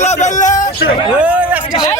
Bella, Bella. Oh,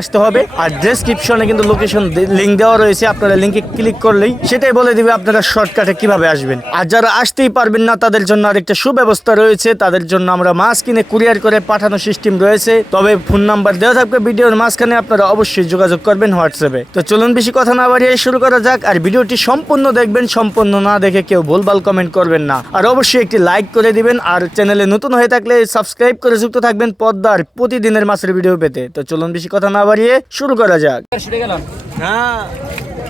আসতে হবে আর ডেসক্রিপশনে কিন্তু লোকেশন লিঙ্ক দেওয়া রয়েছে আপনারা লিঙ্কে ক্লিক করলেই সেটাই বলে দিবে আপনারা শর্টকাটে কিভাবে আসবেন আর যারা আসতেই পারবেন না তাদের জন্য আরেকটা সুব্যবস্থা রয়েছে তাদের জন্য আমরা মাস্ক কিনে কুরিয়ার করে পাঠানোর সিস্টেম রয়েছে তবে ফোন নাম্বার দেওয়া থাকবে ভিডিওর মাঝখানে আপনারা অবশ্যই যোগাযোগ করবেন হোয়াটসঅ্যাপে তো চলুন বেশি কথা না বাড়িয়ে শুরু করা যাক আর ভিডিওটি সম্পূর্ণ দেখবেন সম্পূর্ণ না দেখে কেউ ভুলভাল কমেন্ট করবেন না আর অবশ্যই একটি লাইক করে দিবেন আর চ্যানেলে নতুন হয়ে থাকলে সাবস্ক্রাইব করে যুক্ত থাকবেন পদ্মার প্রতিদিনের মাসের ভিডিও পেতে তো চলুন বেশি কথা না বাড়িয়ে শুরু করা যাক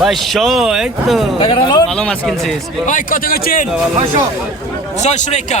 Başo, ekto. Malum askinsiz. Ay kote kucin. Başo. Sosreka.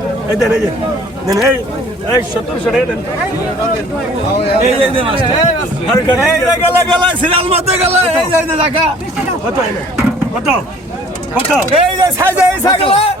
اي درجه نه اي اي شتر شڑے دنت نه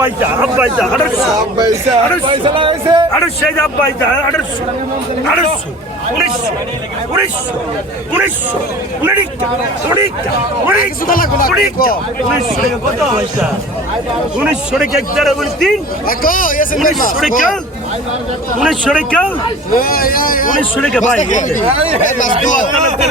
అబ్బాయి అబ్బాయి అడర్సు అడర్సు అడర్సు అబ్బాయి అడర్సు అడర్సు ఉడిస్సు ఉడిస్సు ఉడిస్సు ఉడిక్క ఉడిక్క ఉడిక్క ఉడిక్క ఉడిస్సు ఉడిస్సు ఉడిక్క ఎక్కడ ఉడిస్సు ఉడిస్సు ఉడిక్క ఉడిస్సు ఉడిక్క ఉడిస్సు ఉడిక్క బాయ్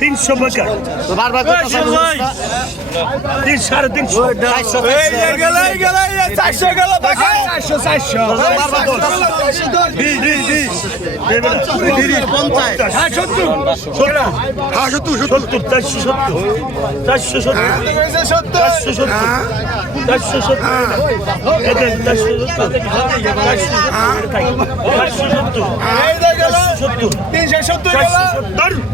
300 বছর বারবার কথা বলছিস 300 350 এই গেল এই গেল 400 গেল 370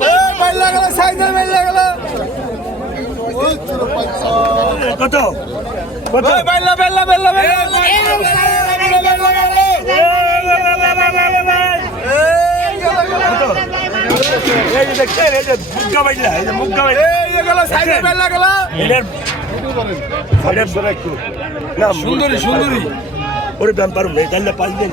কত কত বেল্লা বেল্লা বেল্লা সুন্দরী সুন্দরী ওরে ব্যাপার পাল দেন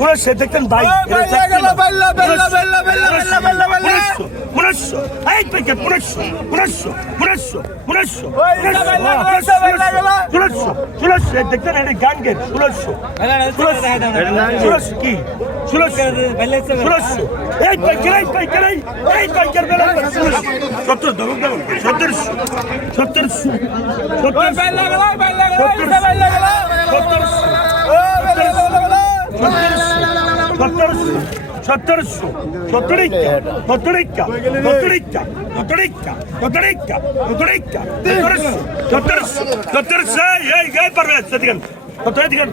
Una se Bella, bella, bella, bella, bella, bella, Ay, porque por eso, por eso, por eso, por eso. Por eso, por eso, por eso. Por eso, সত্তরশো সত্তরশো সত্তরিকা সত্তরিকা সত্তরিকা সত্তরিকা সত্তরিকা সত্তরিকা সত্তরশো সত্তরশো সত্তরশো এই গায়ে পারবে সত্যিকার কত দিগান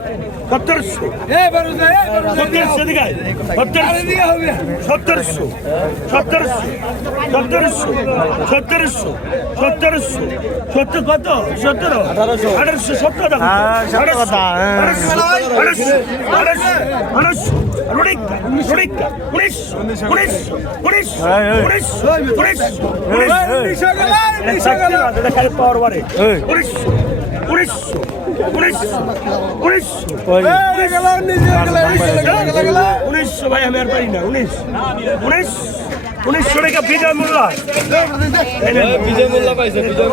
সতেরোশো এ বারুদা এ বারুদা সতেরোশো দিগাই সতেরোশো দিগা হবে সতেরোশো সতেরোশো সতেরোশো সতেরোশো সতেরোশো সতেরো কত সতেরো আঠারোশো আঠারোশো সত্য কথা হ্যাঁ সত্য কথা আঠারোশো আঠারোশো আঠারোশো উনিশশো উনিশশো উনিশশো উনিশশো উনিশশো উনিশশো উনিশশো উনিশশো উনিশশো উনিশশো উনিশশো উনিশশো ভাই আমি আর পারি না উনিশ উনিশ উনিশ ছড়ে কে বিজয় মোল্লা বিজয় মোল্লা পাইছে বিজয়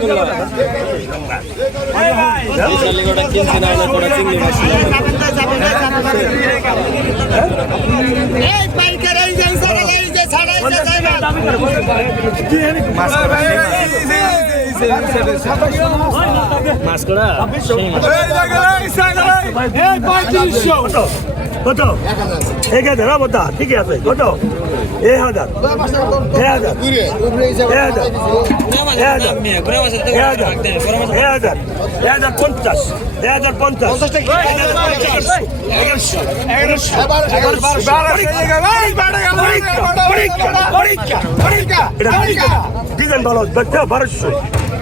মোল্লা মাস্কড়া এই জায়গায় ভারতবর্ষ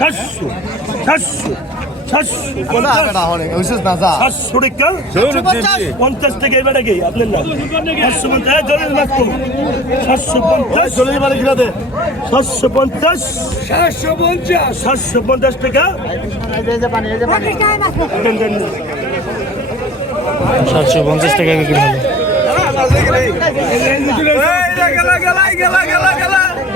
ছস ছস ছস বড় বড় হবে হইছ না যা টাকা 50 টাকা আপনি না 750 টাকা দলিল করতে 750 দলিল ভাড়া দিতে 750 650 টাকা 750 টাকা টাকা কি হবে লাগা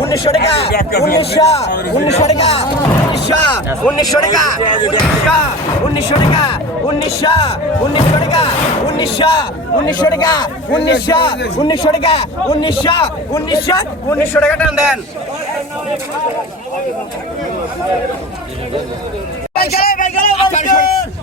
উনিশশো টাকা উনিশশো উনিশশো টাকা উনিশশো উনিশশো টাকা উনিশশো উনিশশো টাকা উনিশশো উনিশশো টাকা উনিশশো উনিশশো টাকা উনিশশো উনিশশো টাকা উনিশশো উনিশশো উনিশশো টাকা টান দেন বাইকালে বাইকালে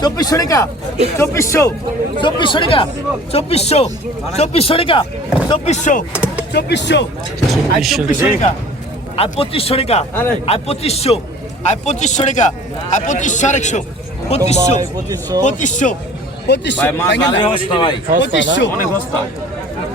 চব্বিশ সরিকা চব্বিশশো চব্বিশ সরিকা চব্বিশশো চব্বিশ সরিকা চব্বিশশো চব্বিশশো আর চব্বিশ সরিকা আর পঁচিশ সরিকা আর পঁচিশশো আর পঁচিশ সরিকা আর পঁচিশশো আর একশো পঁচিশশো পঁচিশশো পঁচিশশো পঁচিশশো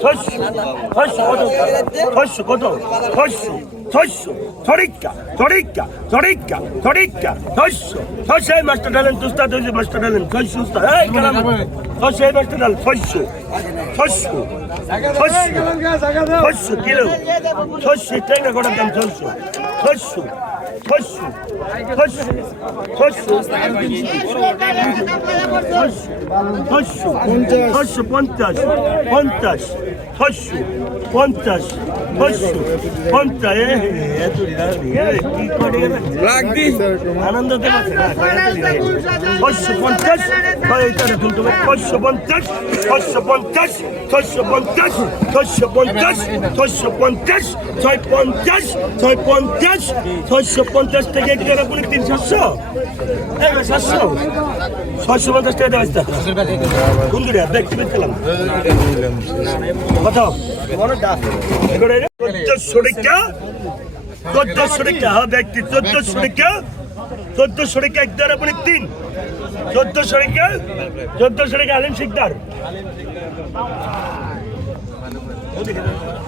tosho tosho tosho torikka torikka torikka torikka tosho tosho master dalen tosta tosho master dalen tosho sta ei karam tosho ei master dalen tosho tosho tosho tosho kilo tosho tenga kotam tosho хөшшү хөшшү хөшшү хөшшү хөшшү хөшшү понтаж понтаж хөшшү понтаж хөшшү понта э эту лагди ананда дэ хөшшү понтаж кай тэ дүнтө хөшшү понтаж хөшшү понтаж хөшшү понтаж хөшшү понтаж хөшшү понтаж тай понтаж тай понтаж গাছ ছয়শো পঞ্চাশ থেকে এক টাকা করে তিন সাতশো সাতশো ছয়শো পঞ্চাশ টাকা দেওয়া হয়েছে বন্ধুরা দেখতে পেয়েছিলাম কথা চোদ্দশো টাকা চোদ্দশো টাকা হ্যাঁ ব্যক্তি চোদ্দশো টাকা চোদ্দশো টাকা এক দ্বারা মানে তিন চোদ্দশো টাকা চোদ্দশো টাকা আলিম শিকদার ওদিকে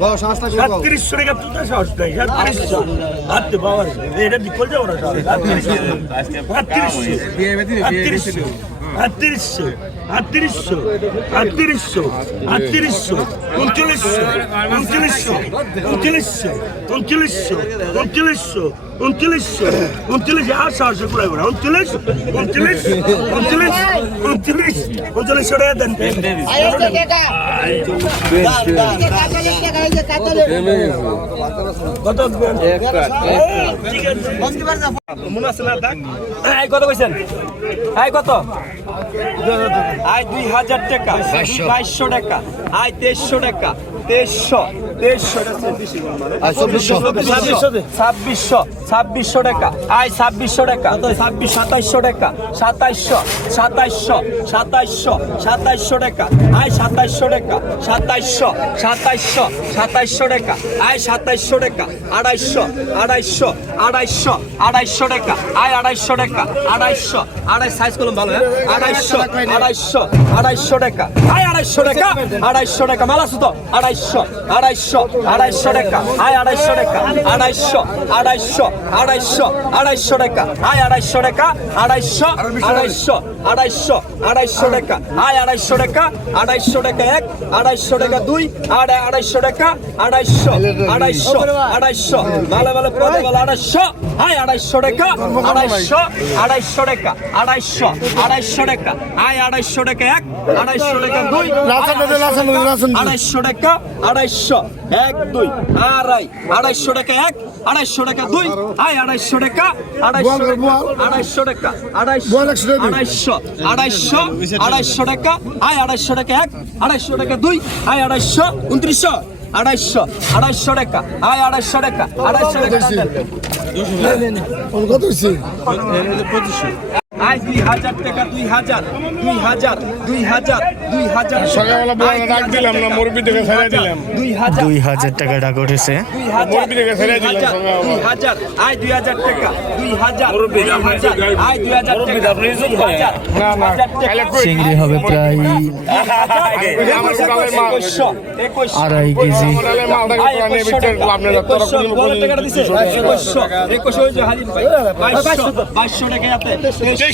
বাবা শ্বাসটা কি 37 সরে গেছে তুই শ্বাস দেই 37 হাত দে বাবা এটা বিকল দে ওরা 37 37 37 37 37 37 37 Utilisso, utilisso, utilisso, utilisso, utilisso, utilisso, utilisso, utilisso, utilisso, utilisso, utilisso, utilisso, utilisso, utilisso, utilisso, utilisso, utilisso, আয় কত আয় দুই হাজার টাকা বাইশশো টাকা আয় তেইশশো でしょ আই আড়াইশো টাকা আড়াইশো টাকা মালা তো আড়াইশো আড়াইশো আড়াইশো আড়াইশো টাকা আয় আড়াইশো টাকা আড়াইশো আড়াইশো আড়াইশো আড়াইশো টাকা আয় আড়াইশো টাকা আড়াইশো আড়াইশো আড়াইশো আড়াইশো টাকা আয় আড়াইশো টাকা আড়াইশো টাকা এক আড়াইশো টাকা দুই আড়াই আড়াইশো টাকা আড়াইশো আড়াইশো আড়াইশো ভালো ভালো পরে ভালো আড়াইশো আয় আড়াইশো টাকা আড়াইশো আড়াইশো টাকা আড়াইশো আড়াইশো টাকা আয় আড়াইশো টাকা এক আড়াইশো টাকা দুই আড়াইশো টাকা আড়াইশো এক দুই আই আড়াইশো টাকা এক আড়াইশো টাকা দুই আয় আড়াইশো টাকা আড়াইশো আড়াইশো টাকা আড়াইশো আড়াইশো আড়াইশো টাকা আয় আড়াইশো টাকা এক আড়াইশো টাকা দুই আয় আড়াইশো উনত্রিশশো আড়াইশো আড়াইশো টাকা আয় আড়াইশো টাকা আড়াইশো টাকা কত আই দুই হাজার টাকা দুই হাজার দুই হাজার দুই হাজার দুই হাজার দুই হাজার টাকা ডাক উঠেছে চিংড়ি হবে প্রায় আড়াই কেজি একুশশো টাকা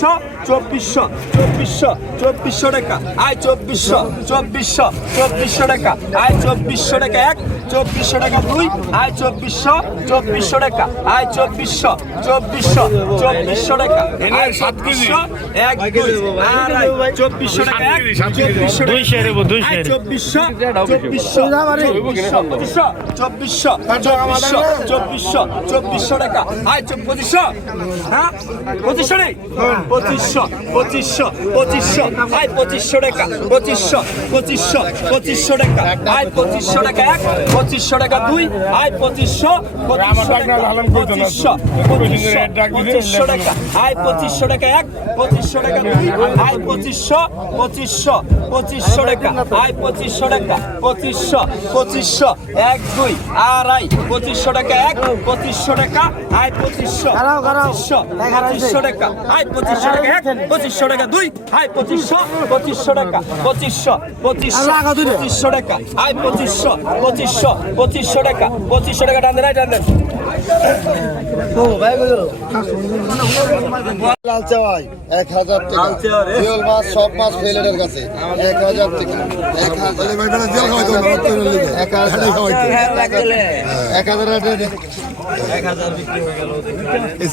চব্বিশশো চব্বিশশো চব্বিশশো চব্বিশশো টাকা আয় চব্বিশশো চব্বিশশো চব্বিশশো টাকা আয় চব্বিশশো টাকা এক চব্বিশশো টাকা দুই আয় চব্বিশশো চব্বিশশো টাকা আয় চব্বিশশো চব্বিশশো চব্বিশশো টাকা আয় সাতশো এক চব্বিশশো টাকা এক চব্বিশশো দুই শেয়ারে দুই শেয়ারে চব্বিশশো চব্বিশশো চব্বিশশো চব্বিশশো চব্বিশশো চব্বিশশো চব্বিশশো টাকা আয় চব্বিশশো হ্যাঁ পঁচিশশো নেই হ্যাঁ পঁচিশশো পঁচিশশো পঁচিশশো আয় পঁচিশশো টাকা পঁচিশশো পঁচিশশো পঁচিশশো টাকা আয় পঁচিশশো টাকা এক পঁচিশশো টাকা দুই আয় পঁচিশশো পঁচিশশো পঁচিশশো পঁচিশশো টাকা আয় পঁচিশশো টাকা এক পঁচিশশো টাকা দুই আয় পঁচিশশো পঁচিশশো পঁচিশশো টাকা আয় পঁচিশশো টাকা পঁচিশশো পঁচিশশো এক দুই আর আয় পঁচিশশো টাকা এক পঁচিশশো টাকা আয় পঁচিশশো পঁচিশশো টাকা আয় এক হাজার টাকা সব মাস ফেলের কাছে এক হাজার টাকা এক হাজার